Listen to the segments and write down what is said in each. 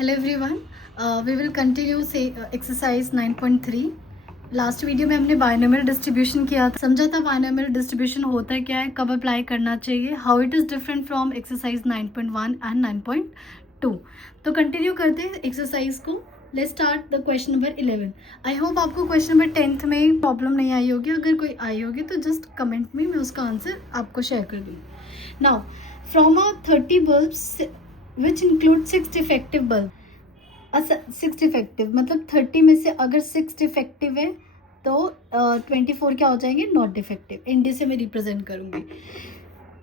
Hello everyone, we will continue से exercise 9.3। Last video में हमने बायनोमियल डिस्ट्रीब्यूशन किया था, समझा था बायनोमियल डिस्ट्रीब्यूशन होता है क्या है, कब अप्लाई करना चाहिए, how it is different from exercise 9.1 and 9.2। तो कंटिन्यू करते हैं एक्सरसाइज को। Let's start the question number 11। I hope आपको क्वेश्चन नंबर 10th में प्रॉब्लम नहीं आई होगी। अगर कोई आई होगी तो जस्ट कमेंट में मैं उसका आंसर आपको शेयर कर दूँ। Now from a 30 bulbs which include 6 defective bulb. 6 defective मतलब 30 में से अगर 6 डिफेक्टिव है तो 24 क्या हो जाएंगे, नॉट डिफेक्टिव। इंडी से मैं रिप्रेजेंट करूंगी।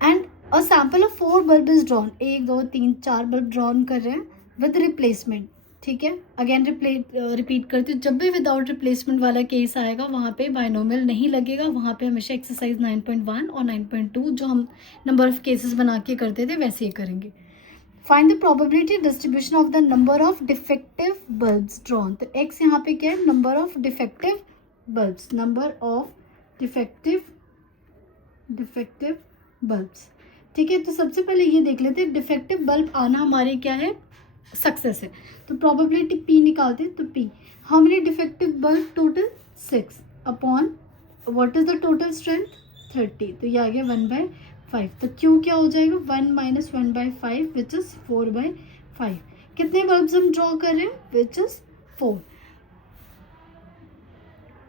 And a sample of 4 bulb is drawn, 1 2 3 4 bulb drawn कर रहे हैं विद रिप्लेसमेंट। ठीक है, अगेन रिपीट करती हूँ, जब भी विदाउट रिप्लेसमेंट वाला केस आएगा वहाँ पे बायनोमियल नहीं लगेगा, वहाँ पे हमेशा एक्सरसाइज 9.1 और 9.2 जो हम नंबर ऑफ केसेस बना के करते थे वैसे ही करेंगे। Find the probability distribution of the number of defective bulbs drawn. तो एक्स यहाँ पे क्या है, number of defective bulbs, number of defective bulbs. ठीक है, तो सबसे पहले ये देख लेते हैं डिफेक्टिव बल्ब आना हमारे क्या है, सक्सेस है। तो प्रोबेबिलिटी पी निकालते हैं, तो P how many defective bulb, total 6 upon what is the total strength 30, तो ये आ गया 1/5। तो क्यू क्या हो जाएगा, 1 - 1/5 विच इज 4/5। कितने बल्ब्स हम ड्रॉ कर रहे हैं, विच इज 4।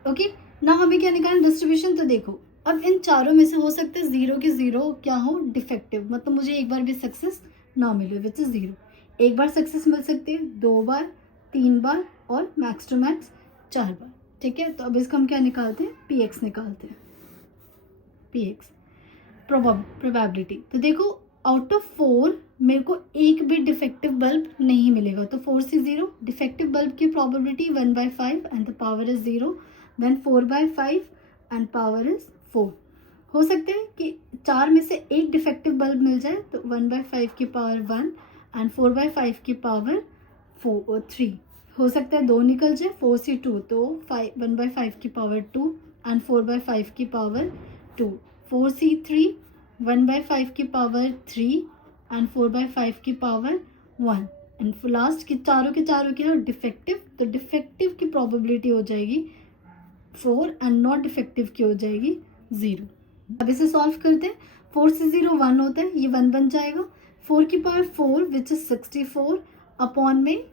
ओके, ना हमें क्या निकालना, डिस्ट्रीब्यूशन। तो देखो अब इन चारों में से हो सकता है 0 के 0 क्या हो, डिफेक्टिव, मतलब मुझे एक बार भी सक्सेस ना मिले, विच इज 0। एक बार सक्सेस मिल सकती है, 2 बार, 3 बार और मैक्स टू मैक्स 4 बार। ठीक है, तो अब इसका हम क्या निकालते हैं, पी एक्स निकालते हैं, पी एक्स प्रोबेबिलिटी। तो देखो आउट ऑफ 4 मेरे को एक भी डिफेक्टिव बल्ब नहीं मिलेगा, तो 4 से 0 डिफेक्टिव बल्ब की probability 1/5 and the power is 0, then 4/5 and power is 4। हो सकता है कि 4 में से एक डिफेक्टिव बल्ब मिल जाए, तो 1/5 की पावर 1 एंड 4/5 की पावर 3। हो सकता है 2 निकल जाए, 4 से 2 तो 1/5 की पावर 2 एंड 4/5 की पावर 2, 4 से 3 1/5 की पावर 3 एंड 4/5 की पावर 1 एंड लास्ट के चारों क्या डिफेक्टिव, तो डिफेक्टिव की प्रोबेबिलिटी हो जाएगी 4 एंड नॉट डिफेक्टिव की हो जाएगी 0। अब इसे सॉल्व करते हैं। 4 से 0 1 होता है, ये 1 बन जाएगा। 4 की पावर 4 विच इज 64 अपॉन में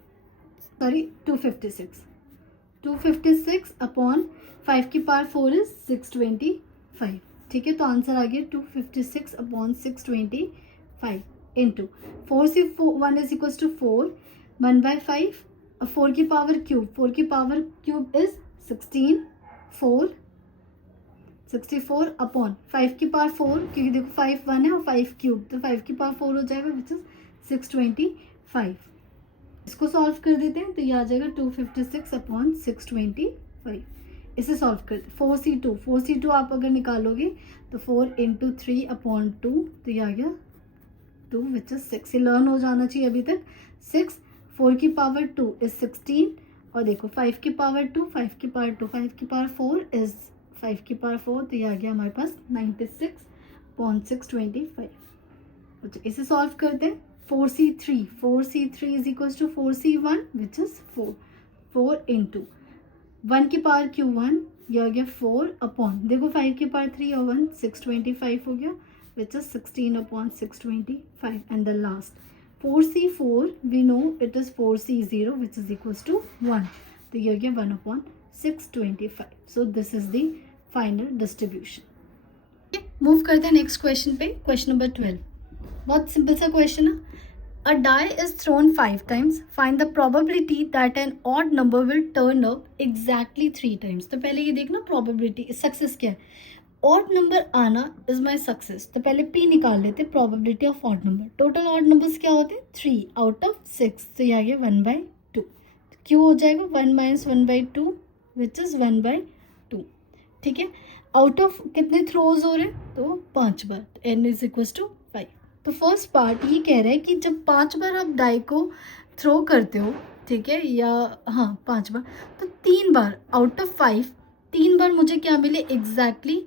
256 अपॉन 5 की पावर 4 इज 625। ठीक है, तो आंसर आ गया 256 अपॉन 625 इंटू 4 से 1 इज इक्वल टू 4, 1/5, 4 की पावर क्यूब, 4 की पावर क्यूब इज 64 अपॉन 5 की पावर 4, क्योंकि देखो 5 1 है और 5 क्यूब, तो 5 की पावर 4 हो जाएगा विच इज 625। इसको सॉल्व कर देते हैं, तो ये आ जाएगा 256 अपॉन 625। इसे सॉल्व करते, 4C2 आप अगर निकालोगे तो 4 × 3 अपॉन 2, तो ये आ गया 2 विच इज 6। ये लर्न हो जाना चाहिए अभी तक। 6 4 की पावर 2 इज 16 और देखो 5 की पावर 2, 5 की पावर 2, 5 की पावर 4 इज 5 की पावर 4, तो ये आ गया हमारे पास 96 अपॉन 625। अच्छा, इसे सॉल्व करते हैं। 4C3 is equal to 4C1 which is 4 into 1 की पावर क्यू 1, ये हो गया 4 अपॉन, देखो 5 की पावर 3 और 1 625 हो गया which is 16 upon 625 and the last 4C4 we know it is 4C0 which is equal to 1, तो ये हो गया 1 upon 625। So this is the final distribution. Move करते हैं नेक्स्ट क्वेश्चन पे, क्वेश्चन नंबर 12। बहुत सिंपल सा क्वेश्चन है। A die is thrown 5 times. Find the probability that an odd number will turn up exactly 3 times. तो पहले ये देखना probability, सक्सेस क्या है। odd number आना is my success. तो पहले P निकाल लेते, probability of odd number. Total odd numbers क्या होते हैं, 3 out of 6. तो ये आ गया 1/2। क्यों हो जाएगा 1 - 1/2 which is 1/2। ठीक है, आउट ऑफ कितने थ्रोज हो रहे हैं, तो 5 बार, n इज इक्वल टू 5। तो फर्स्ट पार्ट ये कह रहा है कि जब 5 बार आप डाई को थ्रो करते हो, ठीक है, या हाँ 5 बार, तो 3 बार आउट ऑफ 5, 3 बार मुझे क्या मिले, एग्जैक्टली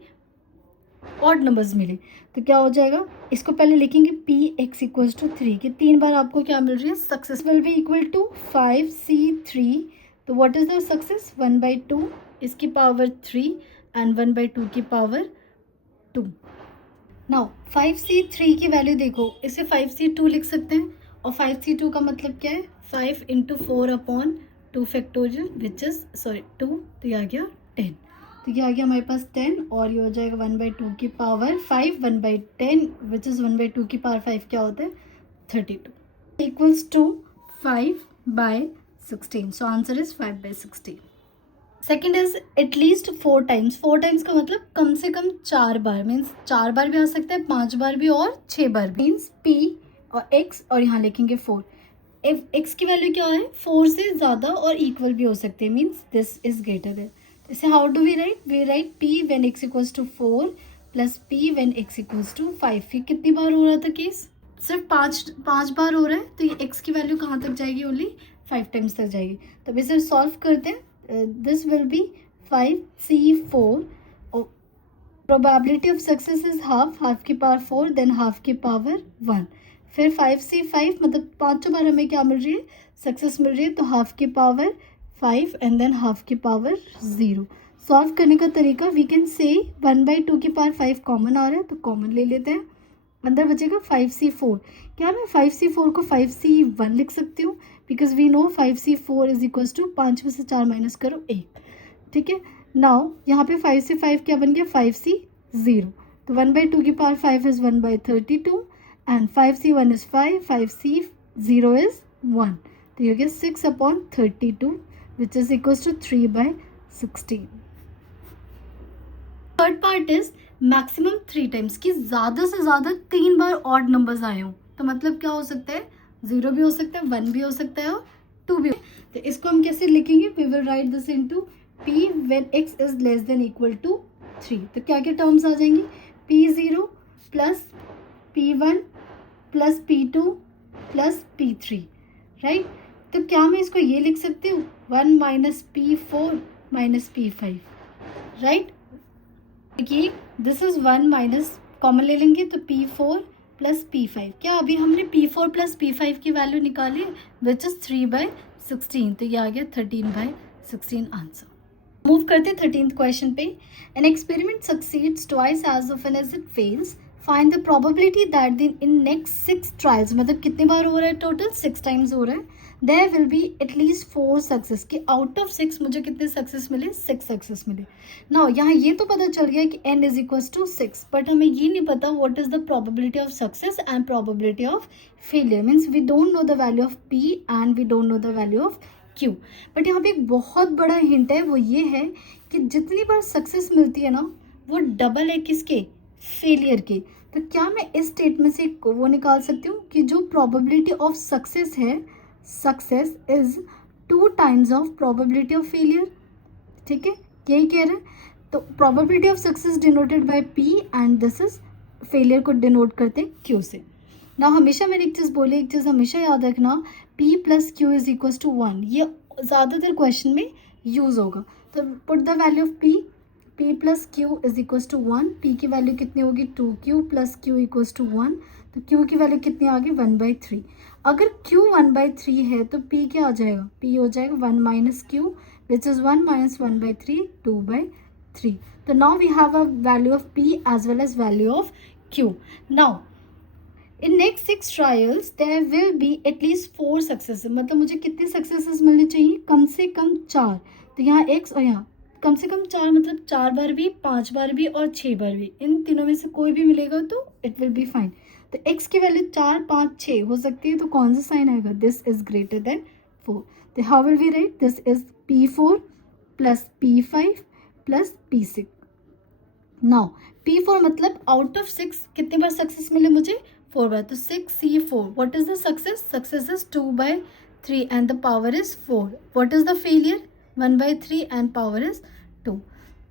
ऑड नंबर्स मिले तो क्या हो जाएगा, इसको पहले लिखेंगे पी एक्स इक्वल्स टू 3 कि 3 बार आपको क्या मिल रही है, success will be equal to 5c3। तो व्हाट इज द सक्सेस, 1/2 इसकी पावर 3 एंड 1/2 की पावर 2। नाउ 5c3 की वैल्यू देखो, इसे 5c2 लिख सकते हैं और 5c2 का मतलब क्या है, 5 × 4/2 फैक्टोरियल विच इज 2, तो ये आ गया 10। तो ये आ गया हमारे पास 10 और ये हो जाएगा 1/2 की पावर 5, 1/10 विच इज 1/2 की पावर 5 क्या होता है, 32 equals to 5/16। So answer is 5/16। Second is at least 4 times. 4 times का मतलब कम से कम 4 बार, मीन्स 4 बार भी आ सकता है, 5 बार भी और 6 बार भी। मीन्स p और x और यहाँ लिखेंगे 4। इफ x की वैल्यू क्या है, 4 से ज़्यादा और इक्वल भी हो सकते हैं, means this is greater than. इसे how do we write, we write p when x equals to 4 plus p when x equals to 5। फिर कितनी बार हो रहा था केस, सिर्फ 5 बार हो रहा है, तो ये x की वैल्यू कहाँ तक जाएगी, ओनली 5 टाइम्स तक जाएगी। तो अब इसे सॉल्व करते हैं। This will be 5c4 और probability of success is half की पावर 4 then half की पावर 1। फिर 5c5 मतलब 5 बार हमें क्या मिल रही है, सक्सेस मिल रही है, तो हाफ की पावर 5 एंड देन हाफ की पावर 0। सॉल्व करने का तरीका, वी कैन से 1/2 की पावर 5 कॉमन आ रहा है तो कॉमन ले लेते हैं, अंदर बचेगा 5c4। क्या मैं 5c4 को 5c1 लिख सकती हूँ, because we know 5c4 is equals to 5 में से 4 माइनस करो 1, ठीक है। नाउ यहाँ पे 5c5 क्या बन गया, 5c0। तो 1/2 की power 5 is 1/32 and 5c1 is 5, 5c0 is 1। तो ये हो गया 6/32 which is equals to 3/16। Third part is maximum 3 times की ज़्यादा से ज़्यादा 3 बार ऑड नंबर्स आए हों, तो मतलब क्या हो सकता है, 0 भी हो सकता है, 1 भी हो सकता है और 2 भी। तो इसको हम कैसे लिखेंगे, we will write this into p when x is less than equal to 3। तो क्या क्या टर्म्स आ जाएंगी, p0 plus p1 plus p2 plus p3, right. तो क्या मैं इसको ये लिख सकती हूँ, 1 minus p4 minus p5, right. देखिए दिस इज 1 माइनस कॉमन ले लेंगे तो p4 प्लस p5। क्या अभी हमने p4 प्लस p5 की वैल्यू निकाली विच इज 3/16, तो ये आ गया 13/16 आंसर। मूव करते 13th क्वेश्चन पे। An experiment succeeds twice as often as it fails, find the probability that in next 6 trials, मतलब कितने बार हो रहा है, टोटल 6 टाइम्स हो रहा है, there will be at least 4 success, कि आउट ऑफ 6 मुझे कितने सक्सेस मिले, 6 सक्सेस मिले। नाउ यहाँ ये तो पता चल गया कि n is equals to 6, but हमें ये नहीं पता what is the probability of success and probability of failure, means we don't know the value of p and we don't know the value of q। But यहाँ पे एक बहुत बड़ा hint है, वो ये है कि जितनी बार सक्सेस मिलती है ना, वो डबल है किसके, फेलियर के। तो क्या मैं इस स्टेटमेंट से वो निकाल सकती हूँ कि जो प्रोबेबिलिटी ऑफ सक्सेस है, success is 2 times of probability of failure, ठीक है, यही कह रहे हैं। तो probability of success denoted by p and this is failure को डिनोट करते हैं q से। ना हमेशा मैंने एक चीज़ बोली, एक चीज़ हमेशा याद रखना, p plus q is equals to 1, ये ज़्यादातर क्वेश्चन में यूज़ होगा। तो put the value of p plus q is equals to 1, p की वैल्यू कितनी होगी, 2q plus q equals to 1, तो q की वैल्यू कितनी आ गई, 1/3। अगर q 1/3 है तो p क्या आ जाएगा, p हो जाएगा 1 minus q which is 1 minus 1/3, 2/3। तो now we have a value of p as well as value of q। Now in next 6 trials there will be at least 4 successes, मतलब मुझे कितनी सक्सेसेस मिलनी चाहिए, कम से कम 4। तो यहाँ x और यहाँ कम से कम 4, मतलब 4 बार भी, 5 बार भी और 6 बार भी, इन तीनों में से कोई भी मिलेगा तो इट विल बी फाइन। तो x की वैल्यू 4, 5, 6 हो सकती है, तो कौन सा साइन आएगा, दिस इज ग्रेटर देन 4। तो how will we write, this is p4 plus p5 plus p6। Now p4 मतलब आउट ऑफ 6 कितने बार सक्सेस मिले मुझे, 4 बार, तो 6c4, what is the success, success is 2/3 and the power is 4। What is the failure, 1/3 and power is 2।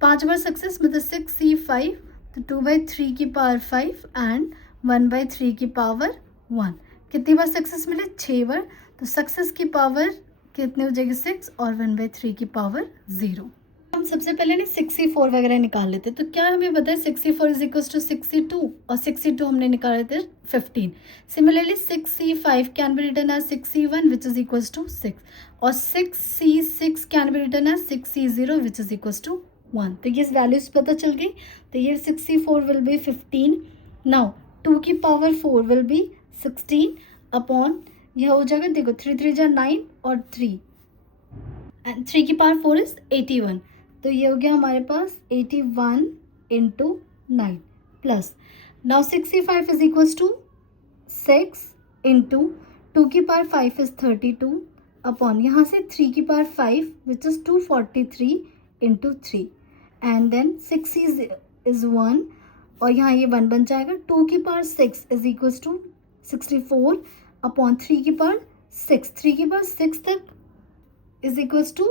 5 बार success मतलब 6c5, तो 2/3 की power 5 and 1/3 की पावर 1। कितनी बार सक्सेस मिले, 6 बार, तो सक्सेस की पावर कितनी हो जाएगी, 6 और 1/3 की पावर 0। हम सबसे पहले ना 64 वगैरह निकाल लेते हैं। तो क्या हमें पता है 64 इज इक्वल टू 62 और 62 हमने निकाले थे 15। Similarly 6c5 can be written as 6c1 which is equal to 6 और 6c6 can be written as 6c0 which is equal to 1। तो ये वैल्यूज पता चल गई। तो ये 64 विल बी 15। नाउ 2 की पावर 4 विल बी 16 अपॉन यह हो जाएगा, देखो 3 3 जा 9 और 3 एंड 3 की पावर 4 इज 81। तो ये हो गया हमारे पास 81 into 9 plus now 65 is equal to 6 into 2 की पावर 5 इज 32 अपॉन यहाँ से 3 की power 5 which is 243 into 3 and then 6 is 1 और यहाँ ये 1 बन जाएगा। 2 की power 6 is equal to 64 upon 3 की पावर 6, 3 की पावर 6 तक इज इक्वल्स टू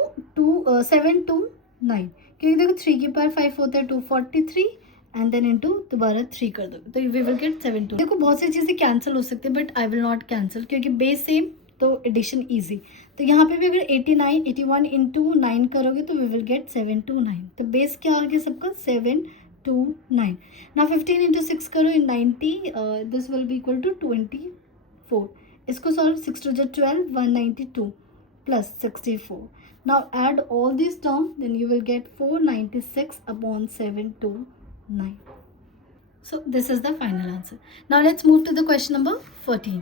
729 क्योंकि देखो 3 की पावर 5 होता है 243 एंड देन इनटू दोबारा 3 कर दो तो वी विल गेट 72। देखो बहुत सी चीज़ें कैंसिल हो सकती है but I will not cancel क्योंकि बेस सेम तो एडिशन इजी। तो यहाँ पे भी अगर 89 81 इंटू 9 करोगे तो वी विल गेट 729। तो बेस क्या आ गया सबका 729। ना 15 इंटू 6 करो 90 this will be equal to 24। इसको solve 6 to 12 192 plus 64. Now add all these terms, then you will get 496 upon 729. So this is the final answer. Now let's move to the question number 14.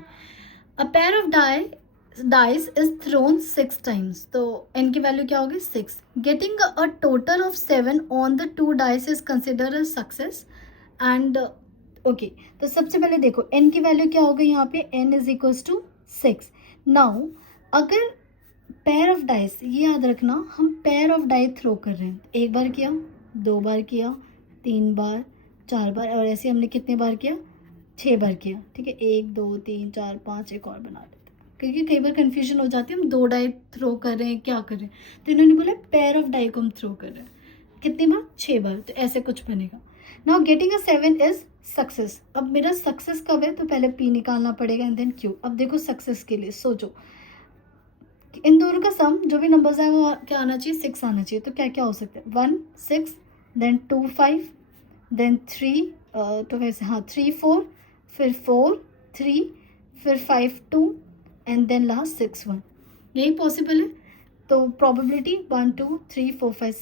A pair of dice is thrown 6 times. तो n की value क्या होगी 6. Getting a total of 7 on the 2 dice is considered a success. And okay, तो सबसे पहले देखो n की value क्या होगी यहाँ पे n is equals to 6. Now अगर पेयर ऑफ डाइस, ये याद रखना हम पेयर ऑफ डाई थ्रो कर रहे हैं। एक बार किया, 2 बार किया, 3 बार, 4 बार और ऐसे हमने कितने बार किया 6 बार किया। ठीक है 1 2 3 4 5 एक और बना लेते हैं क्योंकि कई बार कंफ्यूजन हो जाती है हम 2 डाई थ्रो कर रहे हैं क्या कर रहे हैं। तो इन्होंने बोला पेयर ऑफ डाई को हम थ्रो कर रहे हैं कितनी बार 6 बार। तो ऐसे कुछ बनेगा। Now getting a 7 is success. अब मेरा सक्सेस कब है तो पहले P निकालना पड़ेगा एंड देन Q। अब देखो सक्सेस के लिए सोचो इन दोनों का सम जो भी नंबर्स है वो क्या आना चाहिए 6 आना चाहिए। तो क्या क्या हो सकता है 1 6 देन 2 5 देन 3 तो वैसे हाँ 3 4 फिर 4 3 फिर 5 2 एंड देन लास्ट 6 1। यही पॉसिबल है। तो प्रोबेबिलिटी 1 2 3 4 5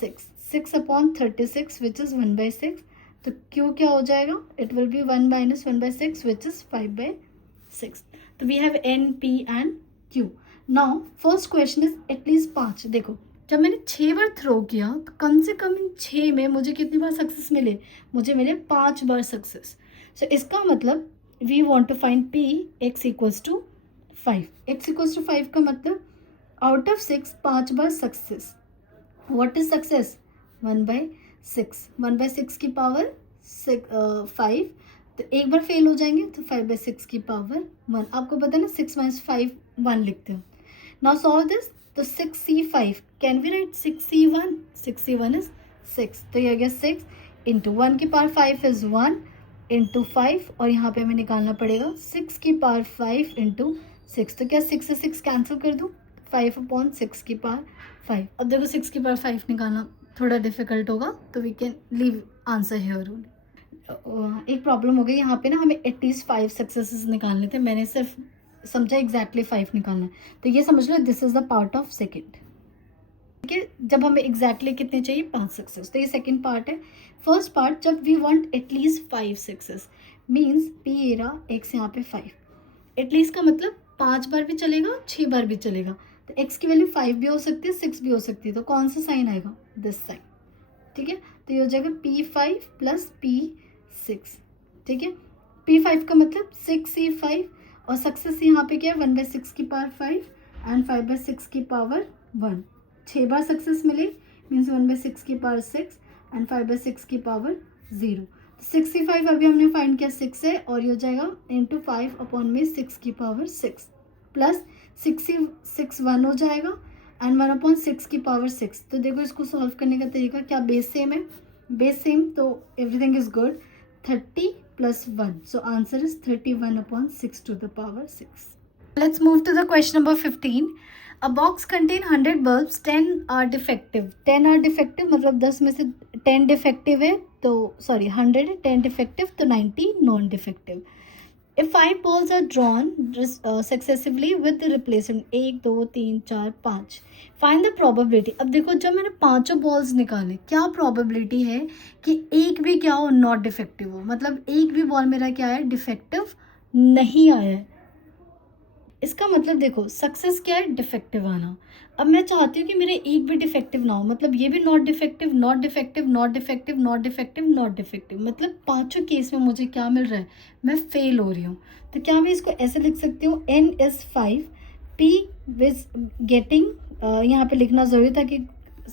6 अपॉन 36 विच इज़ 1/6। तो Q क्या हो जाएगा it will be 1 - 1/6 which is 5/6। तो we have N P and Q। Now first question is at least 5। देखो जब मैंने 6 बार थ्रो किया तो कम से कम इन 6 में मुझे कितनी बार सक्सेस मिले, मुझे मिले 5 बार सक्सेस। सो इसका मतलब we want to find P x equals to 5। x equals to 5 का मतलब आउट ऑफ 6 5 बार सक्सेस। What is success 1/6। 1/6 की पावर 5 तो एक बार फेल हो जाएंगे तो 5/6 की पावर 1। आपको पता है ना 6 - 5 1 लिखते हो। Now solve this. तो 6c5 can we write 6c1। 6c1 is 6। तो ये आ गया 6 इंटू 1 की पावर 5 इज 1 इंटू 5 और यहाँ पे हमें निकालना पड़ेगा 6 की पावर 5 इंटू 6। तो क्या 6 से 6 कैंसिल कर दूँ 5/6 की पावर 5। अब देखो 6 की पावर 5 निकालना थोड़ा डिफिकल्ट होगा तो we can leave answer here only. एक प्रॉब्लम हो गई यहाँ पे ना हमें एटलीस्ट 5 सक्सेसेस निकालने थे। मैंने सिर्फ समझा एग्जैक्टली 5 निकालना है। तो ये समझ लो this is the part of second. ठीक है जब हमें एग्जैक्टली कितने चाहिए 5 सक्सेस। तो ये सेकंड पार्ट है। फर्स्ट पार्ट जब we want at least 5 success means P एरा x यहाँ पे 5। एटलीस्ट का मतलब 5 बार भी चलेगा 6 बार भी चलेगा। तो x की वैल्यू 5 भी हो सकती है 6 भी हो सकती है। तो कौन सा साइन आएगा दिस साइन। ठीक है तो ये हो जाएगा P5 प्लस P6। ठीक है P5 का मतलब 6c5 और सक्सेस यहाँ पे क्या है 1/6 की पावर 5 एंड 5/6 की पावर 1। 6 बार सक्सेस मिले मीन्स 1/6 की पावर 6 एंड 5/6 की पावर 0। 65 अभी हमने फाइंड किया 6 है और ये हो जाएगा इंटू 5 अपॉन में 6 की पावर 6 प्लस 6 1 हो जाएगा एंड 1/6 की पावर 6। तो देखो इसको सॉल्व करने का तरीका क्या बेस सेम है। बेस सेम तो everything is good. 30 plus 1. So answer is 31/6 to the power 6. Let's move to the question number 15. A box contain 100 bulbs, 10 are defective. 10 are defective मतलब 10 में से 10 डिफेक्टिव है, तो सॉरी 100 है, 10 डिफेक्टिव तो 90 non defective. If 5 balls are drawn successively with the replacement, 1 2 3 4 5, find the probability. अब देखो जब मैंने पांचों बॉल्स निकाले, क्या प्रोबेबिलिटी है कि एक भी क्या हो, नॉट डिफेक्टिव हो, मतलब एक भी बॉल मेरा क्या है, डिफेक्टिव नहीं आया है. इसका मतलब देखो सक्सेस क्या है, डिफेक्टिव आना. अब मैं चाहती हूँ कि मेरे एक भी डिफेक्टिव ना हो, मतलब ये भी not defective, not defective, not defective, not defective, not defective, मतलब पांचों केस में मुझे क्या मिल रहा है, मैं फेल हो रही हूँ. तो क्या मैं इसको ऐसे लिख सकती हूँ, n is 5, p विज गेटिंग, यहाँ पे लिखना ज़रूरी था कि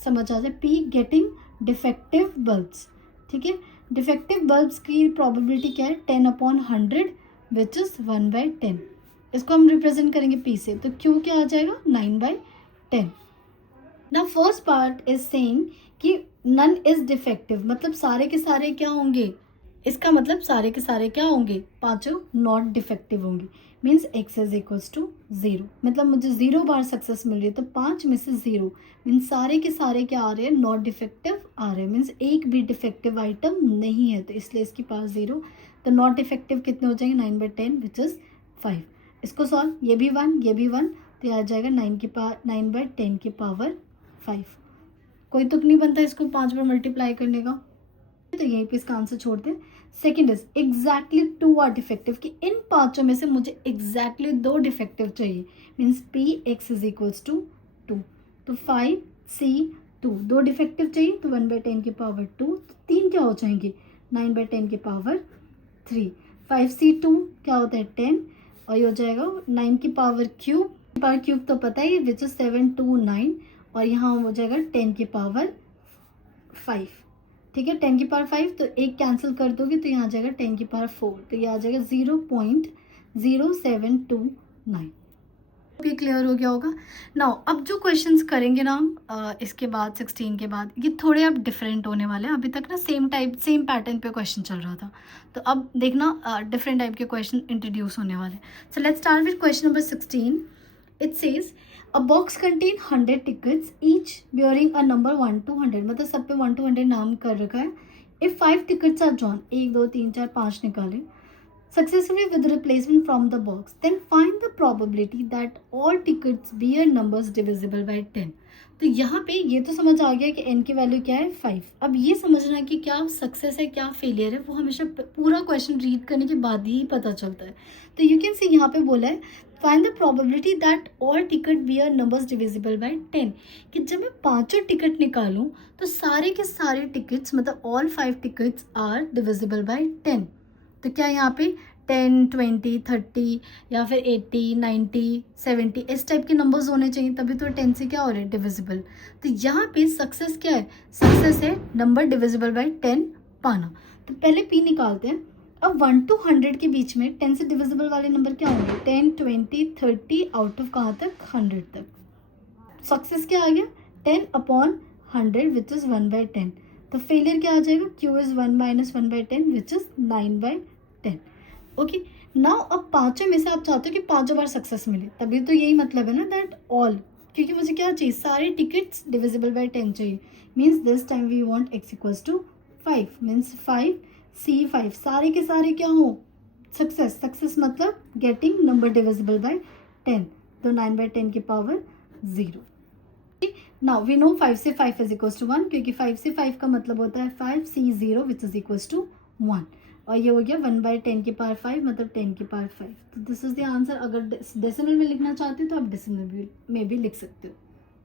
समझ आ जाए, p गेटिंग डिफेक्टिव बल्ब्स. ठीक है, डिफेक्टिव बल्ब्स की प्रोबेबिलिटी क्या है, 10/100 विच इज़ 1/10. इसको हम रिप्रेजेंट करेंगे p से, तो q क्या आ जाएगा, 9/10. ना फर्स्ट पार्ट इज सेइंग कि नन इज डिफेक्टिव, मतलब सारे के सारे क्या होंगे, इसका मतलब सारे के सारे क्या होंगे, पांचों नॉट डिफेक्टिव होंगे. Means x is equals to 0, मतलब मुझे 0 बार सक्सेस मिल रही है, तो 5 में से 0 मीन्स सारे के सारे क्या आ रहे हैं, नॉट डिफेक्टिव आ रहे हैं. मीन्स एक भी डिफेक्टिव आइटम नहीं है, तो इसलिए इसके पास 0. तो नॉट डिफेक्टिव कितने हो जाएंगे, 9/10 विच इज 5. इसको सॉल्व, ये भी 1 ये भी 1, तो ये आ जाएगा 9/10 की पावर 5. कोई तुक नहीं बनता इसको 5 बार मल्टीप्लाई करने का, तो यहीं पे इसका आंसर छोड़ दें. Second is exactly 2 are defective, कि इन पांचों में से मुझे एग्जैक्टली 2 डिफेक्टिव चाहिए. Means P X is equals to 2, तो 5C2, 2 डिफेक्टिव चाहिए, तो 1/10 की पावर 2, तो 3 क्या हो जाएंगे, 9/10 की पावर 3. 5C2 क्या होता है, 10, और ये हो जाएगा 9 की पावर क्यूब तो पता ही है, विच इज 7 2 9, और यहाँ हो जाएगा 10 की पावर 5. ठीक है, 10 की पावर 5, तो एक कैंसिल कर दोगे तो यहाँ आ जाएगा 10 की पावर 4, तो ये आ जाएगा 0.0729. ये क्लियर हो गया होगा. नाउ अब जो क्वेश्चंस करेंगे ना हम इसके बाद 16 के बाद, ये थोड़े अब डिफरेंट होने वाले हैं. अभी तक ना सेम पैटर्न पे क्वेश्चन चल रहा था, तो अब देखना डिफरेंट टाइप के क्वेश्चन इंट्रोड्यूस होने वाले. So let's start with question number 16. It says a box contain 100 tickets each bearing a number 1 to 100, मतलब सब पे 1 to 100 नाम कर रखा है. इफ 5 टिकट्स आर ड्रॉन, 1 2 3 4 5 निकाले successively with replacement from the box, then find the probability that all tickets bear numbers divisible by 10. तो यहाँ पे ये तो समझ आ गया कि n की वैल्यू क्या है 5. अब ये समझना कि क्या सक्सेस है क्या फेलियर है, वो हमेशा पूरा क्वेश्चन रीड करने के बाद ही पता चलता है. तो यू कैन सी यहाँ पे बोला है find the probability that all ticket bear numbers divisible by 10, कि जब मैं पांचों टिकट निकालूं तो सारे के सारे टिकट्स मतलब all 5 tickets are divisible by 10. तो क्या यहाँ पे 10 20 30 या फिर 80 90 70 इस टाइप के नंबर्स होने चाहिए, तभी तो 10 से क्या हो रहा है, डिविजिबल. तो यहाँ पे सक्सेस क्या है, सक्सेस है नंबर डिविजिबल बाय 10 पाना. तो पहले p निकालते हैं. अब 1 to 100 के बीच में 10 से डिविजिबल वाले नंबर क्या होंगे, 10 20 30 आउट ऑफ कहाँ तक, 100 तक. सक्सेस क्या आ गया, 10/100 विच इज 1/10. तो फेलियर क्या आ जाएगा, q is 1 - 1/10 which is 9/10. Okay, now अब पांचों में से आप चाहते हो कि पांचों बार सक्सेस मिले, तभी तो यही मतलब है ना दैट ऑल, क्योंकि मुझे क्या चाहिए, सारे टिकट्स डिविजिबल बाय 10 चाहिए. Means this time we want x equals to 5, means 5C5 सारे के सारे क्या हो, सक्सेस मतलब गेटिंग नंबर डिविजिबल बाय 10, तो 9/10 की पावर 0. नाउ वी नो 5 से 5 इज इक्वल्स टू 1, क्योंकि 5 से 5 का मतलब होता है 5C0 which is equals to 1, और ये हो गया 1/10 की पावर 5 मतलब 10 की पावर 5. तो दिस इज द आंसर. अगर डेसिमल में लिखना चाहते हो तो आप डेसिमल में भी लिख सकते हो.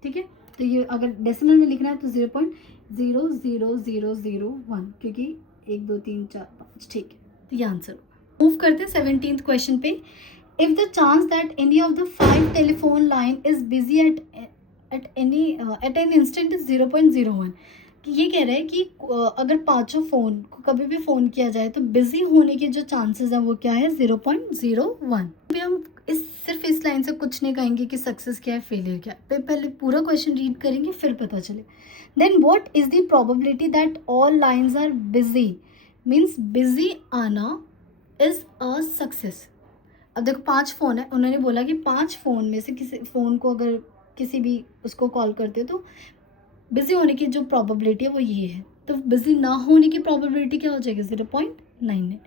ठीक है, तो ये अगर डेसिमल में लिखना है तो 0.00001, क्योंकि 1 2 3 4 5. ठीक है, तो ये आंसर. मूव करते हैं 17th क्वेश्चन पे. If the chance that any of the 5 telephone line is busy at an instant is 0.01, कि ये कह रहा है कि अगर पांचों फ़ोन को कभी भी फ़ोन किया जाए तो बिजी होने के जो चांसेस हैं वो क्या है, 0.01. अभी हम सिर्फ इस लाइन से कुछ नहीं कहेंगे कि सक्सेस क्या है फेलियर क्या है, पहले पूरा क्वेश्चन रीड करेंगे फिर पता चले. Then what is the probability that all lines are busy, means busy आना इज अ सक्सेस. अब देखो 5 फ़ोन है, उन्होंने बोला कि 5 फ़ोन में से किसी फ़ोन को अगर किसी भी उसको कॉल करते हो तो बिजी होने की जो प्रोबेबिलिटी है वो ये है, तो बिजी ना होने की प्रोबेबिलिटी क्या हो जाएगी 0.99।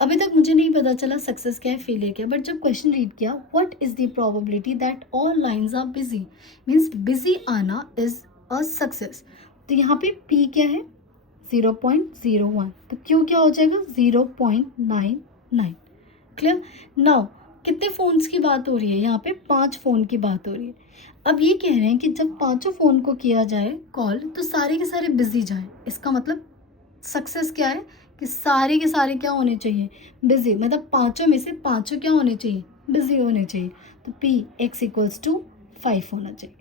अभी तक मुझे नहीं पता चला सक्सेस क्या है फेलियर क्या है, बट जब क्वेश्चन रीड किया what is the probability that all lines are busy, means busy आना इज अ सक्सेस। तो यहाँ पे पी क्या है 0.01, तो क्यू क्या हो जाएगा 0.99। क्लियर। नाउ कितने फ़ोन्स की बात हो रही है, यहाँ पे 5 फ़ोन की बात हो रही है। अब ये कह रहे हैं कि जब 5 फ़ोन को किया जाए कॉल तो सारे के सारे बिजी जाएं, इसका मतलब सक्सेस क्या है कि सारे के सारे क्या होने चाहिए बिजी, मतलब 5 में से 5 क्या होने चाहिए बिजी होने चाहिए। तो पी एक्स इक्वल्स टू 5 होना चाहिए।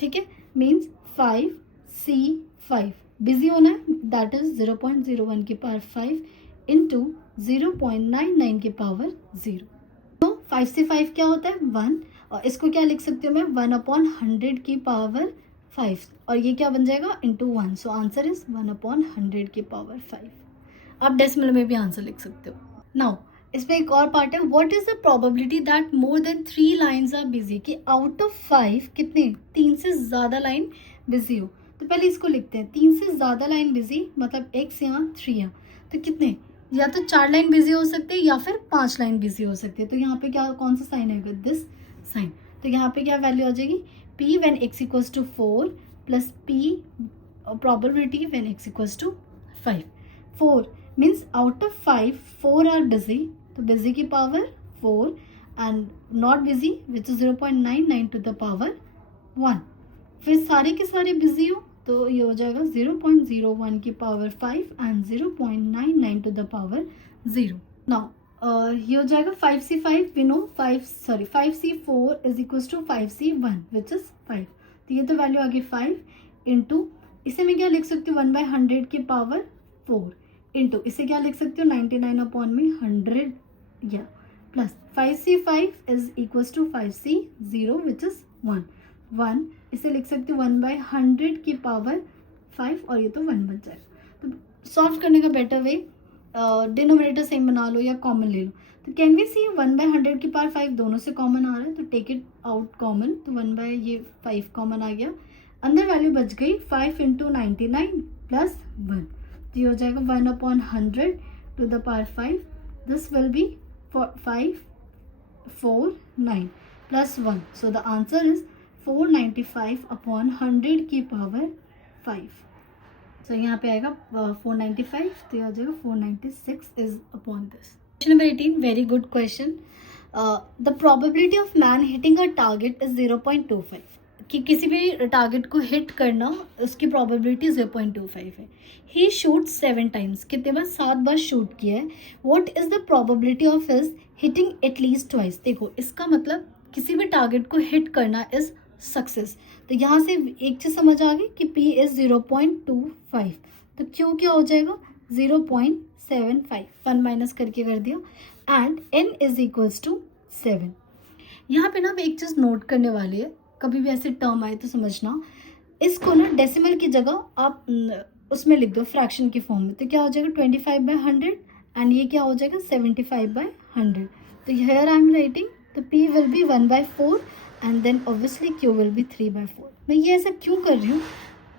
ठीक है, मीन्स 5C5 बिजी होना है, दैट इज 0.01 की पावर 5 इंटू 0.99 की पावर 0। तो 5C5 क्या होता है 1, और इसको क्या लिख सकती हूँ मैं 1/100 की पावर 5, और ये क्या बन जाएगा इंटू 1। सो आंसर इज 1/100 की पावर 5। आप डेसिमल में भी आंसर लिख सकते हो। नाउ इसमें एक और पार्ट है, what is the probability that more than 3 lines are busy, कि आउट ऑफ 5 कितने 3 से ज़्यादा लाइन बिजी हो। तो पहले इसको लिखते हैं, 3 से ज़्यादा लाइन बिजी मतलब x यहाँ 3 यहाँ, तो कितने या तो 4 लाइन बिजी हो सकते हैं या फिर 5 लाइन बिजी हो सकते हैं। तो यहाँ पे क्या कौन सा साइन आएगा दिस साइन। तो यहाँ पे क्या वैल्यू आ जाएगी p when x equals to 4 plus p probability when x equals to 5। 4 means out of 5 4 are busy, तो बिजी की power 4 and not busy which is 0.99 to the power 1। फिर सारे के सारे बिजी हो तो ये हो जाएगा 0.01 की power 5 and 0.99 to the power 0। Now ये हो जाएगा 5C5 we know 5C4 is equals to 5C1 which is 5। तो ये तो वैल्यू आ गई 5 इंटू इसे मैं क्या लिख सकती हूँ 1/100 की पावर 4 इंटू इसे क्या लिख सकती हूँ 99/100 या plus 5C5 is equals to 5C0 which is 1 इसे लिख सकते हो 1/100 की पावर 5 और ये तो 1 बन जाएगा। तो सॉल्व करने का बेटर वे डिनोमिनेटर सेम बना लो या कॉमन ले लो। तो कैन वी सी 1/100 की पावर 5 दोनों से कॉमन आ रहा है, तो टेक इट आउट कॉमन, तो 1/5 कॉमन आ गया, अंदर वैल्यू बच गई 5 इंटू 99 प्लस 1, तो ये हो जाएगा 1/100 to the power 5, this will be 549 plus 1, so the answer is 495/100 की पावर 5। सो यहाँ पे आएगा 495, तो यहाँ हो जाएगा 496 is upon this. Question number 18 very good question. The probability of man hitting a target is 0.25, कि किसी भी टारगेट को हिट करना उसकी प्रोबेबिलिटी 0.25 है। ही शूट 7 टाइम्स, कितने बार 7 बार शूट किया है। What is the probability of his hitting at least twice. देखो इसका मतलब किसी भी टारगेट को हिट करना इज सक्सेस। तो यहाँ से एक चीज समझ आ गई कि P इज 0.25, तो Q क्या हो जाएगा 0.75, 1 माइनस करके कर दिया and N is equals to 7। यहाँ पे ना एक चीज नोट करने वाली है, कभी भी ऐसे टर्म आए तो समझना, इसको ना डेसिमल की जगह आप उसमें लिख दो फ्रैक्शन की फॉर्म में, तो क्या हो जाएगा 25/100 एंड ये क्या हो जाएगा 75/100। तो हियर आई एम राइटिंग, तो P will be 1/4 and then obviously Q will be 3/4। मैं ये ऐसा क्यों कर रही हूँ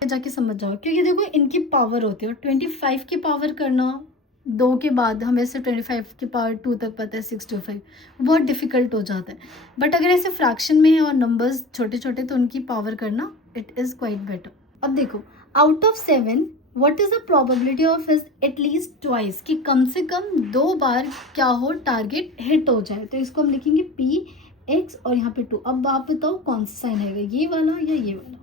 जाके समझ जाओ, क्योंकि देखो इनकी पावर होती है और 25 की पावर करना 2 के बाद हमें सिर्फ 25 की पावर 2 तक पता है 6 to 5 बहुत डिफिकल्ट हो जाता है। बट अगर ऐसे फ्रैक्शन में है और नंबर्स छोटे छोटे तो उनकी पावर करना इट इज़ क्वाइट बेटर। अब देखो out of 7 what is the probability of his at least twice, कि कम से कम 2 बार क्या हो टारगेट हिट हो जाए। तो इसको हम लिखेंगे P x और यहाँ पे 2। अब आप बताओ कौन सा साइन आएगा, ये वाला या ये वाला।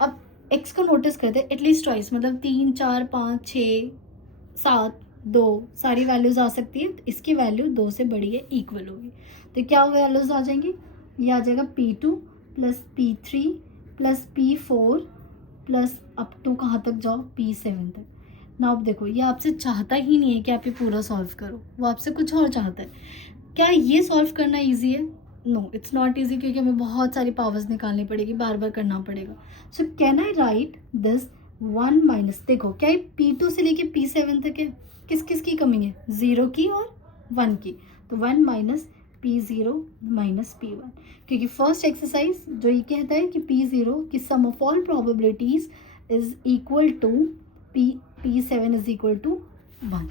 अब x को नोटिस करते हैं, एटलीस्ट ट्वाइस मतलब 3 4 5 6 7 2 सारी वैल्यूज आ सकती है, तो इसकी वैल्यू 2 से बड़ी है इक्वल होगी। तो क्या वैल्यूज आ जाएंगी, ये आ जाएगा P2 plus P3 plus P4 plus up to कहाँ तक जाओ P7 तक। ना अब देखो ये आपसे चाहता ही नहीं है कि आप ये पूरा सॉल्व करो, वो आपसे कुछ और चाहता है। क्या ये सॉल्व करना ईजी है? नो इट्स नॉट ईजी, क्योंकि हमें बहुत सारी पावर्स निकालनी पड़ेगी, बार बार करना पड़ेगा। So can I right this 1 minus, देखो क्या ये P2 से लेके P7 तक है, किस किस की कमी है 0 की और 1 की, तो 1 माइनस P0 माइनस P1, क्योंकि फर्स्ट एक्सरसाइज जो ये कहता है कि P0 की sum of all probabilities is equal to P7 is equal to 1.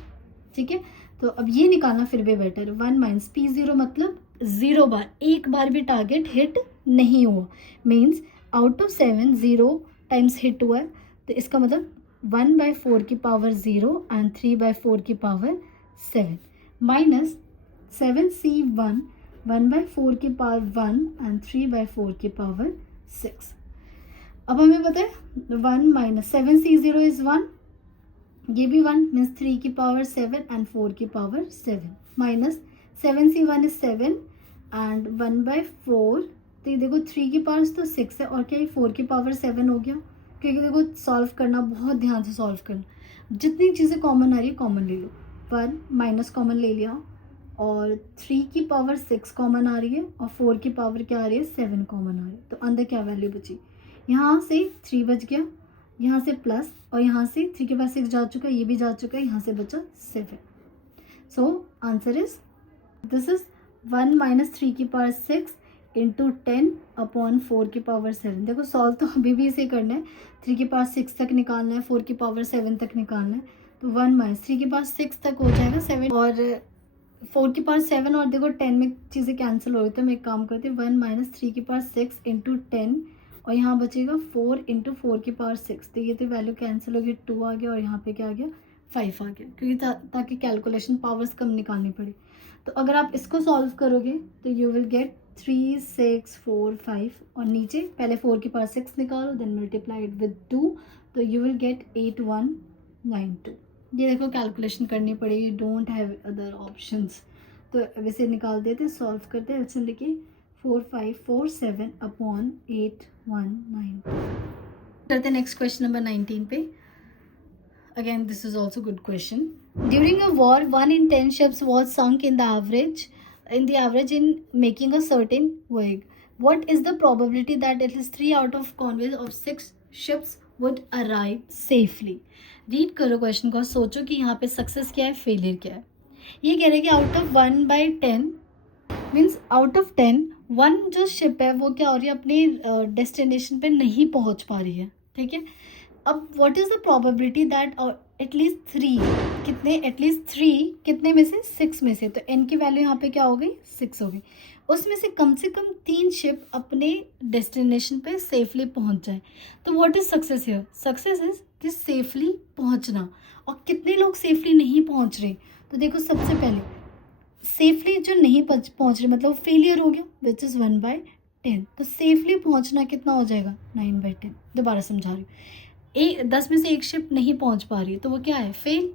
ठीक है, तो अब ये निकालना फिर भी बेटर. 1 माइनस P0 मतलब 0 बार, एक बार भी टारगेट हिट नहीं हुआ. Means out of 7 0 times hit हुआ है, तो इसका मतलब 1/4 की पावर 0 एंड 3/4 की पावर 7 माइनस 7C1 1/4 की पावर 1 एंड 3/4 की पावर 6. अब हमें पता है 1 माइनस 7C0 इज 1, ये भी 1 मीन्स 3 की पावर 7 एंड 4 की power 7 minus 7C1 is 7 and 1/4. तो ये देखो 3 की पावर तो 6 है और क्या ये 4 की पावर 7 हो गया. क्योंकि देखो सॉल्व करना बहुत ध्यान से सॉल्व करना, जितनी चीज़ें कॉमन आ रही है कॉमन ले लो. 1 माइनस कॉमन ले लिया और 3 की पावर 6 कॉमन आ रही है और 4 की पावर क्या आ रही है 7 कॉमन आ रही है. तो अंदर क्या वैल्यू बची, यहाँ से 3 बच गया, यहाँ से प्लस और यहाँ से 3 के पास 6 जा चुका है, ये भी जा चुका है, यहाँ से बचा 7. सो answer is this is 1 minus 3 की पावर 6 इंटू 10 अपॉन 4 की पावर 7. देखो सॉल्व तो अभी भी इसे करना है, 3 की पावर 6 तक निकालना है, 4 की पावर 7 तक निकालना है. तो 1 माइनस 3 की पावर 6 तक हो जाएगा 7 और 4 की पावर 7 और देखो 10 में चीज़ें कैंसिल हो रही. तो मैं एक काम करती हूँ 1 माइनस 3 की पावर 6 इंटू 10 और यहाँ बचेगा 4 इंटू 4 की पावर 6. तो ये तो वैल्यू कैंसिल हो गई, 2 आ गया और यहाँ पे क्या आ गया 5 आ गया, क्योंकि ताकि कैलकुलेशन पावर्स कम निकालनी पड़े. तो अगर आप इसको सॉल्व करोगे तो यू विल गेट 3 6 4 5 और नीचे पहले 4 की पावर 6 निकालो देन मल्टीप्लाई इट विद 2, तो यू विल गेट 8192. ये देखो कैलकुलेशन करनी पड़ेगी, डोंट हैव अदर ऑप्शंस. तो वैसे निकाल देते, सॉल्व करते हैं. अच्छा लिखिए 4547 अपॉन 8192. करते नेक्स्ट क्वेश्चन नंबर 19 पे. Again this is also good question. During a war 1 in 10 ships was sunk in the average in making a certain voyage. What is the probability that at least 3 out of convoys of 6 ships would arrive safely? Read करो question को, सोचो कि यहाँ पे success क्या है, failure क्या है. ये कह रहे हैं कि out of 1/10 means out of 10 1 जो शिप है वो क्या हो रही है, अपने डेस्टिनेशन पे नहीं पहुँच पा रही है. ठीक है, अब what is the probability that at least 3 कितने, एटलीस्ट 3 कितने में से 6 में से. तो एन की वैल्यू यहाँ पे क्या हो गई 6 हो गई. उसमें से कम 3 शिप अपने डेस्टिनेशन पे सेफली पहुँच जाए. तो what is success here, success is कि सेफली पहुँचना. और कितने लोग सेफली नहीं पहुँच रहे, तो देखो सबसे पहले सेफली जो नहीं पहुँच रहे मतलब फेलियर हो गया विच इज़ 1/10. तो सेफली पहुँचना कितना हो जाएगा 9/10. दोबारा समझा रही हूँ, 10 में से एक शिप नहीं पहुँच पा रही है तो वो क्या है फेल,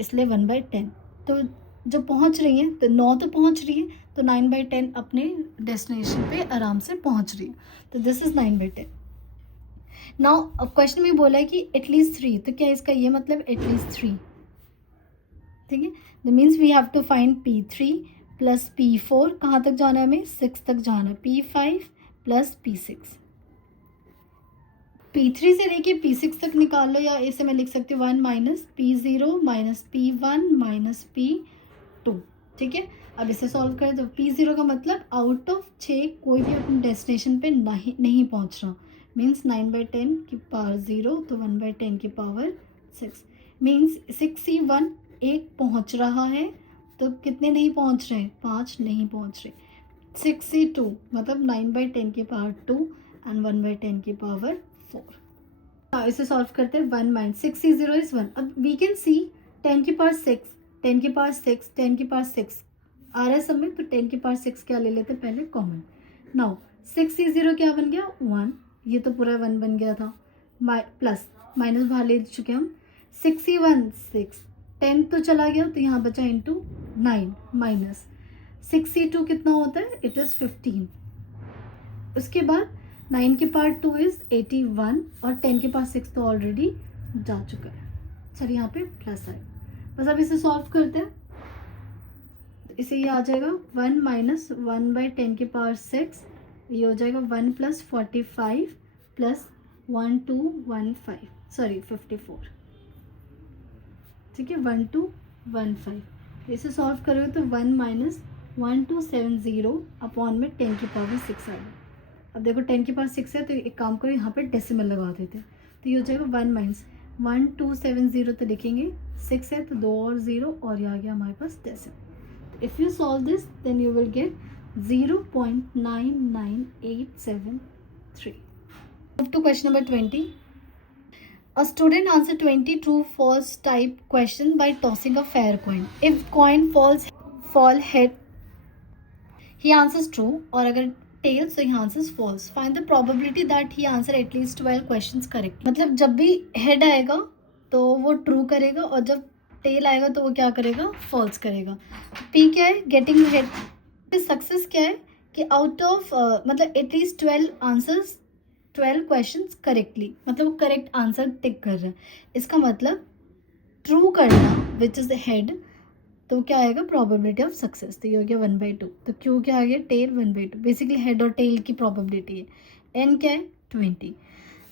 इसलिए 1/10. तो जो पहुँच रही है तो 9 तो पहुँच रही है, तो 9/10 अपने डेस्टिनेशन पे आराम से पहुँच रही है. तो दिस इज़ 9/10. नाउ अब क्वेश्चन में बोला है कि एटलीस्ट 3, तो क्या इसका ये मतलब एटलीस्ट 3. ठीक है, the means we have to find P3 plus P4. कहाँ तक जाना है हमें 6 तक जाना है. P5 plus P6. P3 से लेके P6 तक निकाल लो, या इसे मैं लिख सकती हूँ 1 minus P0 minus P1 minus P2. ठीक है, अब इसे सॉल्व करें तो P0 का मतलब आउट ऑफ 6 कोई भी अपने डेस्टिनेशन पे नहीं पहुँच रहा. मीन्स 9/10 की पावर 0, तो 1/10 की पावर 6. मीन्स 6C1 एक पहुँच रहा है, तो कितने नहीं पहुँच रहे, 5 नहीं पहुँच रहे. 6C2 मतलब 9/10 की पावर 2 एंड 1/10 की पावर 4. इसे सॉल्व करते हैं. 1 माइनस 6C0 इज 1. अब वी कैन सी 10 की पावर 6 10 की पावर 6 10 की पावर 6 आ रहा है सब में, तो 10 की पावर 6 क्या ले लेते हैं पहले कॉमन. नाउ 6C0 क्या बन गया 1, ये तो पूरा 1 बन गया था, प्लस माइनस बाहर ले चुके हम. 6C1 6, 10 तो चला गया तो यहाँ बचा इंटू 9 माइनस 6C2 कितना होता है, इट इज़ 15. उसके बाद 9 की पावर 2 इज़ 81 और 10 की पावर 6 तो ऑलरेडी जा चुका है. चलिए यहाँ पे प्लस आए, बस अब इसे सॉल्व करते हैं. इसे ये आ जाएगा 1 माइनस 1/10 की पावर 6, ये हो जाएगा 1 प्लस 45 प्लस 1215 सॉरी 54. ठीक है 1215. इसे सॉल्व करोगे तो 1 माइनस 1270 अपॉन में 10 की पावर 6 आ गया। अब देखो 10 की पावर 6 है तो एक काम करो, यहाँ पे डेसिमल लगा देते हैं, तो ये हो जाएगा 1 माइनस 1270, तो लिखेंगे 6 है तो 2 और 0 और ये आ गया हमारे पास decimal. If you solve this then you will get 0.99873. Move to question number 20. A student answered 20 true false type question by tossing a fair coin. If coin fall head, he answers true, और अगर tails so he answers false. Find the probability that he answer at least 12 questions correct. मतलब जब भी head आएगा तो वो true करेगा और जब tail आएगा तो वो क्या करेगा, false करेगा. P क्या है, getting head. सक्सेस क्या है कि आउट ऑफ मतलब एटलीस्ट 12 आंसर्स 12 क्वेश्चंस करेक्टली, मतलब वो करेक्ट आंसर टिक कर रहा है, इसका मतलब ट्रू करना विच इज़ द हेड, तो क्या आएगा प्रोबेबिलिटी ऑफ सक्सेस, तो ये हो गया 1/2. तो क्यों क्या आ गया, टेल 1/2, बेसिकली हेड और टेल की प्रोबेबिलिटी है. एन क्या है 20.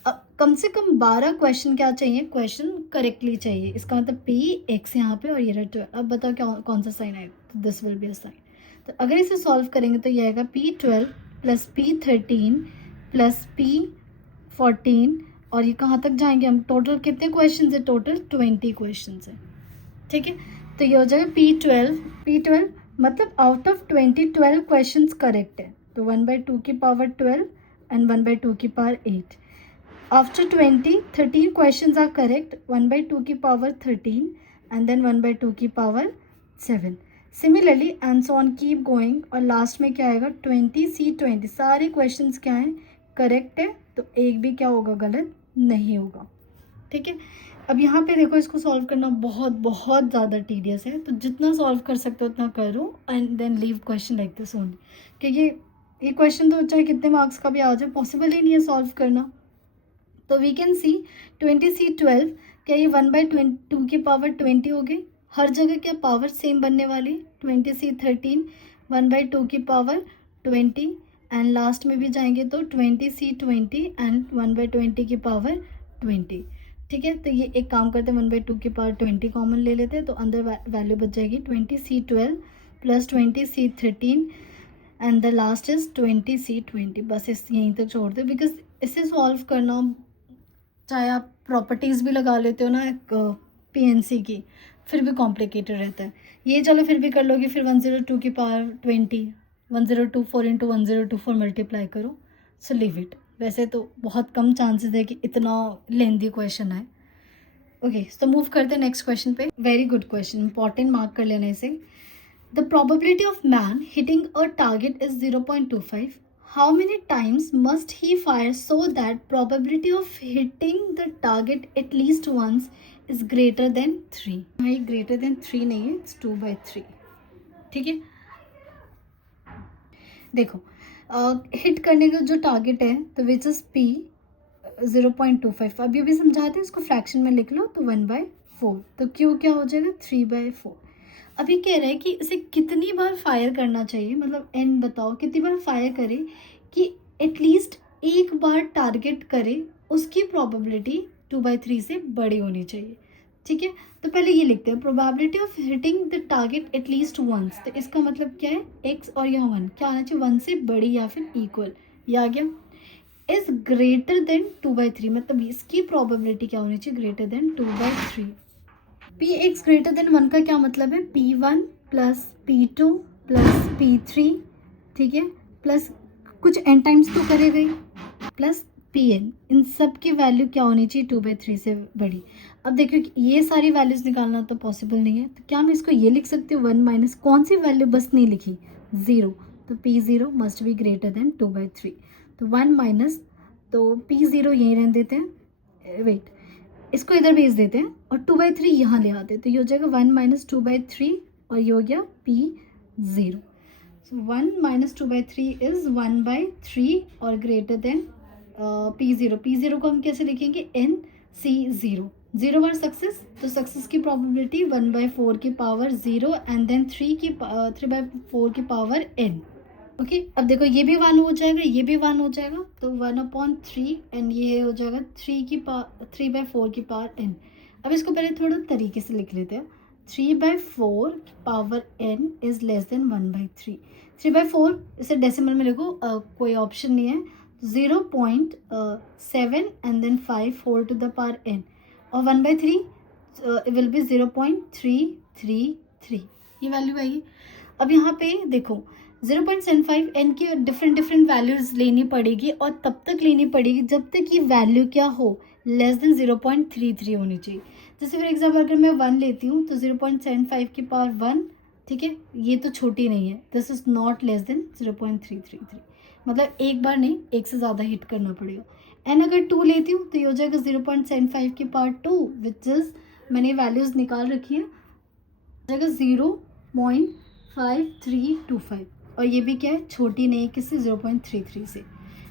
अब कम से कम 12 क्वेश्चन क्या चाहिए, क्वेश्चन करेक्टली चाहिए, इसका मतलब पी एक्स यहाँ पे और ये 12. अब बताओ क्या कौन सा साइन आएगा, तो this will be a sign. तो अगर इसे सॉल्व करेंगे तो ये आएगा P12 plus P13 plus P14 और ये कहाँ तक जाएंगे हम, टोटल कितने क्वेश्चन है, टोटल 20 क्वेश्चन है. ठीक है, तो ये हो जाएगा P12 मतलब आउट ऑफ 20 12 क्वेश्चन करेक्ट है, तो 1/2 की पावर 12 एंड 1/2 की पावर 8. आफ्टर 20 13 क्वेश्चन आर करेक्ट, 1/2 की पावर 13 एंड देन 1/2 की power 7. Similarly and so on keep going, और लास्ट में क्या आएगा 20C20, सारे क्वेश्चंस क्या हैं, करेक्ट है, तो एक भी क्या होगा, गलत नहीं होगा. ठीक है, अब यहाँ पे देखो इसको सॉल्व करना बहुत बहुत ज़्यादा टीडियस है, तो जितना सॉल्व कर सकते हो उतना करो and then leave question like this only, क्योंकि ये क्वेश्चन तो चाहे कितने मार्क्स का भी आ जाए पॉसिबल ही नहीं है सॉल्व करना. तो वी कैन सी 20C12 क्या ये 1/2 की पावर 20 हो गई, हर जगह क्या पावर सेम बनने वाली. 20C13 1/2 की पावर 20 एंड लास्ट में भी जाएंगे तो 20C20 एंड 1/20 की पावर 20. ठीक है, तो ये एक काम करते हैं 1/2 की पावर 20 कॉमन ले लेते हैं, तो अंदर वैल्यू बच जाएगी 20C12 plus 20C13 and the last is 20C20. बस इस यहीं तक छोड़ दो, बिकॉज इसे सॉल्व करना चाहे आप प्रॉपर्टीज़ भी लगा लेते हो ना PNC की, फिर भी कॉम्प्लिकेटेड रहता है. ये चलो फिर भी कर लोगे, फिर 102 की पावर 20 1024 इंटू 1024 मल्टीप्लाई करो, सो लीव इट. वैसे तो बहुत कम चांसेस है कि इतना लेंदी क्वेश्चन है. ओके, तो मूव करते हैं नेक्स्ट क्वेश्चन पे. Very good question, important, mark कर लेना इसे. The probability of man hitting a target is 0.25. How many times must he fire so that probability of hitting the target at least once is greater than 3? भाई greater than 3 नहीं है, it's 2/3. ठीक है, देखो hit करने का जो target है तो विच इज P 0.25. अभी भी समझाते हैं, इसको फ्रैक्शन में लिख लो, तो 1/4, तो Q क्या हो जाएगा 3/4. अभी कह रहे हैं कि इसे कितनी बार फायर करना चाहिए, मतलब एन बताओ कितनी बार फायर करे कि एटलीस्ट एक बार टारगेट करे, उसकी प्रोबेबिलिटी 2/3 से बड़ी होनी चाहिए. ठीक है, तो पहले ये लिखते हैं probability of hitting the target at least once, तो इसका मतलब क्या है, x और यहाँ 1 क्या आना चाहिए, 1 से बड़ी या फिर इक्वल, ये आ गया. इज ग्रेटर देन 2/3, मतलब इसकी प्रोबेबिलिटी क्या होनी चाहिए, greater than 2/3. Px greater than 1 का क्या मतलब है, P1 plus P2 plus P3, ठीक है, प्लस कुछ n टाइम्स तो करेगा ही, प्लस Pn, इन सब की वैल्यू क्या होनी चाहिए 2/3 से बड़ी. अब देखिए ये सारी वैल्यूज निकालना तो पॉसिबल नहीं है, तो क्या मैं इसको ये लिख सकती हूँ 1 माइनस कौन सी वैल्यू बस नहीं लिखी, 0, तो P0 must be greater then 2/3, तो 1 माइनस, तो P0 यहीं रहने देते हैं, वेट इसको इधर भेज देते हैं और 2/3 यहाँ ले आते हैं, तो ये हो जाएगा 1 माइनस 2/3 और ये हो गया P0. सो 1 माइनस 2/3 इज 1/3 और ग्रेटर देन P0 को हम कैसे लिखेंगे, NC0, 0 बार सक्सेस, तो सक्सेस की प्रोबेबिलिटी 1/4 की पावर 0 एंड देन 3/4 की पावर n. ओके, अब देखो ये भी 1 हो जाएगा, ये भी 1 हो जाएगा, तो 1/3 एंड ये हो जाएगा 3/4 की पावर n. अब इसको पहले थोड़ा तरीके से लिख लेते हैं, 3/4 power n is less then 1/3। 3/4 इसे डेसिमल में लिखो, कोई ऑप्शन नहीं है। 0.7 and then 5 whole to the power n, और 1/3 विल बी 0.333, ये वैल्यू आएगी। अब यहाँ पे देखो 0.75 n की डिफरेंट वैल्यूज लेनी पड़ेगी, और तब तक लेनी पड़ेगी जब तक ये वैल्यू क्या हो, लेस देन 0.33 होनी चाहिए। जैसे फॉर एग्जाम्पल अगर मैं 1 लेती हूँ तो 0.75 की पावर 1, ठीक है, ये तो छोटी नहीं है, this is not less than 0.333, मतलब एक बार नहीं, एक से ज़्यादा हिट करना पड़ेगा। एन अगर 2 लेती हूँ तो ये हो जाएगा 0.75 की पावर 2, विच इज़ मैंने वैल्यूज़ निकाल रखी है, हो जाएगा 0.5325, और ये भी क्या है, छोटी नहीं किससे, 0.33 से।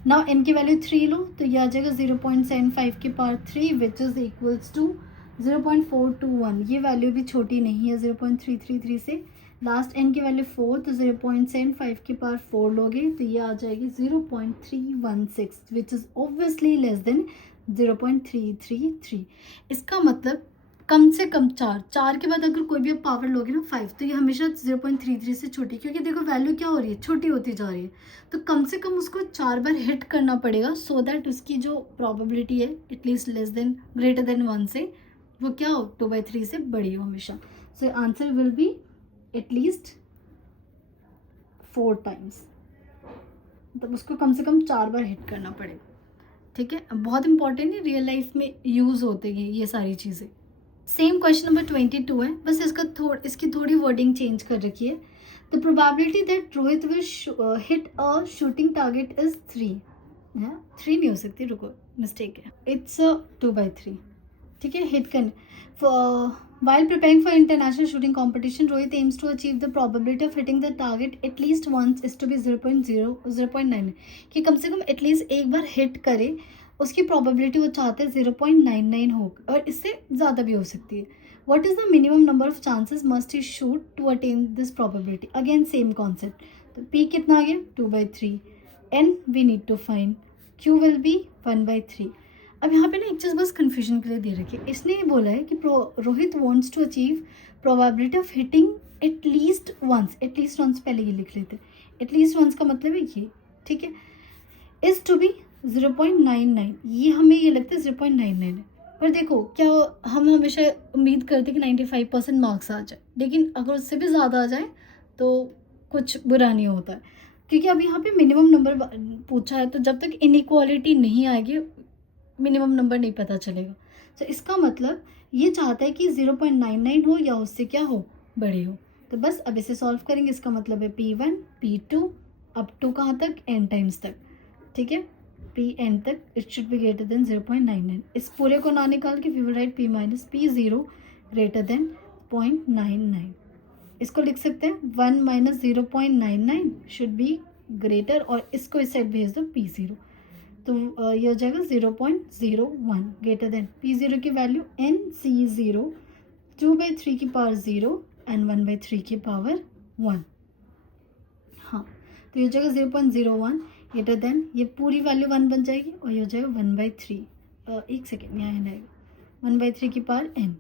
नाउ एन की वैल्यू 3 लो तो ये आ जाएगा 0.75 की power 3, which is equals to 0.421, ये वैल्यू भी छोटी नहीं है 0.333 से। लास्ट एन की वैल्यू 4, तो 0.75 की पावर 4 लोगे तो ये आ जाएगी 0.316, which is obviously less than 0.333। इसका मतलब कम से कम 4 के बाद अगर कोई भी आप पावर लोगे ना 5, तो ये हमेशा 0.33 से छोटी, क्योंकि देखो वैल्यू क्या हो रही है, छोटी होती जा रही है, तो कम से कम उसको 4 बार हिट करना पड़ेगा, सो दैट उसकी जो प्रोबेबिलिटी है at least less than greater than 1 से वो क्या हो, 2/3 से बड़ी हो हमेशा। So answer will be at least 4 times, मतलब उसको कम से कम 4 बार हिट करना पड़ेगा, ठीक है। बहुत इंपॉर्टेंट है, रियल लाइफ में यूज़ होते हैं ये सारी चीज़ें। सेम क्वेश्चन नंबर 22 है, बस इसकी थोड़ी वर्डिंग चेंज कर रखी है। The probability that Rohit will hit a shooting target is 3, 3 नहीं हो सकती, रुको मिस्टेक है, इट्स 2/3, ठीक है। हिट करने while preparing for international shooting competition, Rohit aims to achieve the probability of hitting the target at least once is to be 0.9, कि कम से कम एटलीस्ट एक बार हिट करे, उसकी प्रोबेबिलिटी वो चाहते हैं 0.99 हो, और इससे ज़्यादा भी हो सकती है। What is the minimum number of chances must he shoot to attain this probability, again same concept. तो पी कितना आ गया, 2/3, n we need to find, Q will be 1/3। अब यहाँ पे ना एक चीज़ बस कन्फ्यूजन के लिए दे रखी है, इसने ये बोला है कि Rohit wants to achieve probability of hitting at least once पहले ये लिख लेते हैं, एटलीस्ट वंस का मतलब है ये, ठीक है, इज टू बी 0.99, ये हमें ये लगता है 0.99 है, पर देखो क्या हम हमेशा उम्मीद करते हैं कि 95% मार्क्स आ जाए, लेकिन अगर उससे भी ज़्यादा आ जाए तो कुछ बुरा नहीं होता है, क्योंकि अब यहाँ पे मिनिमम नंबर पूछा है, तो जब तक इनइक्वालिटी नहीं आएगी मिनिमम नंबर नहीं पता चलेगा। तो इसका मतलब ये चाहता है कि 0.99 हो या उससे क्या हो, बड़े हो। तो बस अब इसे सॉल्व करेंगे, इसका मतलब है P1 P2 अप टू कहाँ तक, n टाइम्स तक, ठीक है, Pn तक it should be greater than 0.99। इस पूरे को ना निकाल के we will write P minus P0 greater than 0.99। इसको लिख सकते हैं 1 माइनस 0.99 शुड बी ग्रेटर, और इसको इस साइड भेज दो P0, तो ये हो जाएगा 0.01 ग्रेटर देन P0 की वैल्यू NC0 2/3 की पावर 0 एंड 1/3 की पावर 1, हाँ, तो ये हो जाएगा 0.01 ग्रेटर देन, ये पूरी वैल्यू 1 बन जाएगी, और ये हो जाएगा 1/3, एक सेकेंड यहाँ आएगा 1/3 की पावर n,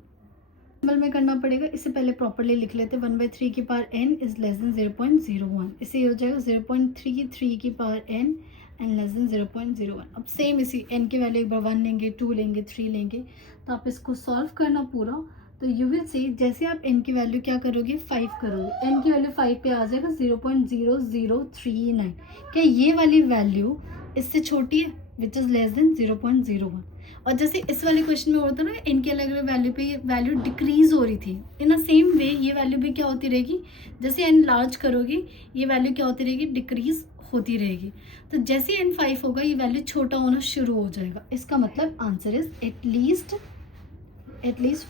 सिंबल में करना पड़ेगा, इससे पहले प्रॉपरली लिख लेते हैं, 1/3 की power n is less then 0.01, इससे ये हो जाएगा 0.33 की power n and less than 0.01। अब सेम इसी n की वैल्यू एक बार 1 लेंगे, 2 लेंगे, 3 लेंगे, तो आप इसको सॉल्व करना पूरा, तो यू विल सी जैसे आप n की वैल्यू क्या करोगे, 5 करोगे, n की वैल्यू 5 पे आ जाएगा 0.0039, क्या ये वाली वैल्यू इससे छोटी है, विच इज़ लेस देन 0.01। और जैसे इस वाले क्वेश्चन में होता है ना, n की अलग अलग वैल्यू पे ये वैल्यू डिक्रीज हो रही थी, इन अ सेम वे ये वैल्यू भी क्या होती रहेगी, जैसे n लार्ज करोगे ये वैल्यू क्या होती रहेगी, डिक्रीज होती रहेगी। तो जैसे n 5 होगा ये वैल्यू छोटा होना शुरू हो जाएगा, इसका मतलब आंसर इज एटलीस्ट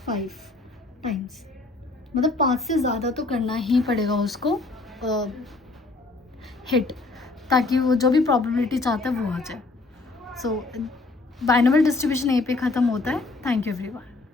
5 टाइम्स, मतलब 5 से ज़्यादा तो करना ही पड़ेगा उसको हिट, ताकि वो जो भी प्रोबेबिलिटी चाहता है वो आ जाए। सो बाइनोमियल डिस्ट्रीब्यूशन यहीं पे ख़त्म होता है। Thank you everyone.